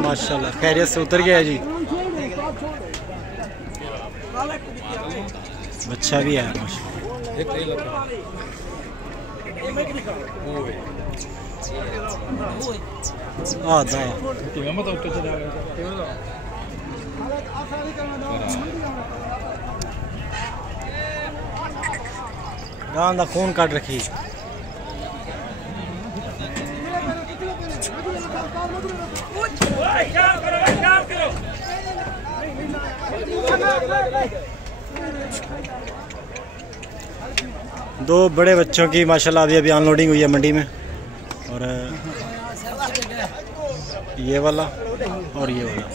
माशाल्लाह खैरियत से उतर गया जी। बच्चा भी है गां दा खून कट रखी। दो बड़े बच्चों की माशाल्लाह अभी अनलोडिंग हुई है मंडी में, और ये वाला और ये वाला।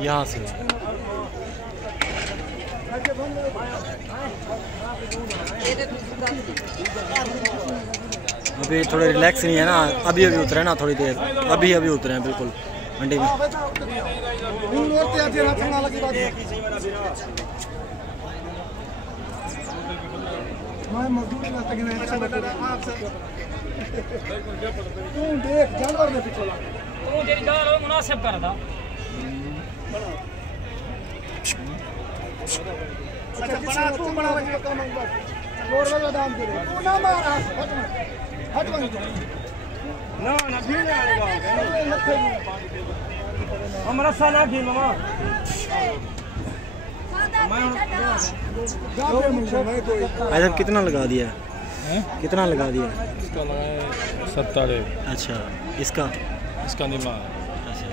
यहाँ से अभी थोड़े रिलैक्स नहीं है ना, अभी उतरे ना थोड़ी देर, अभी उतरे हैं बिल्कुल मंडी में। मुनासिब कर दा। हमारा साला की मामा कितना लगा दिया? कितना लगा दिया? इसका लगाए 70। अच्छा, इसका निमा। अच्छा।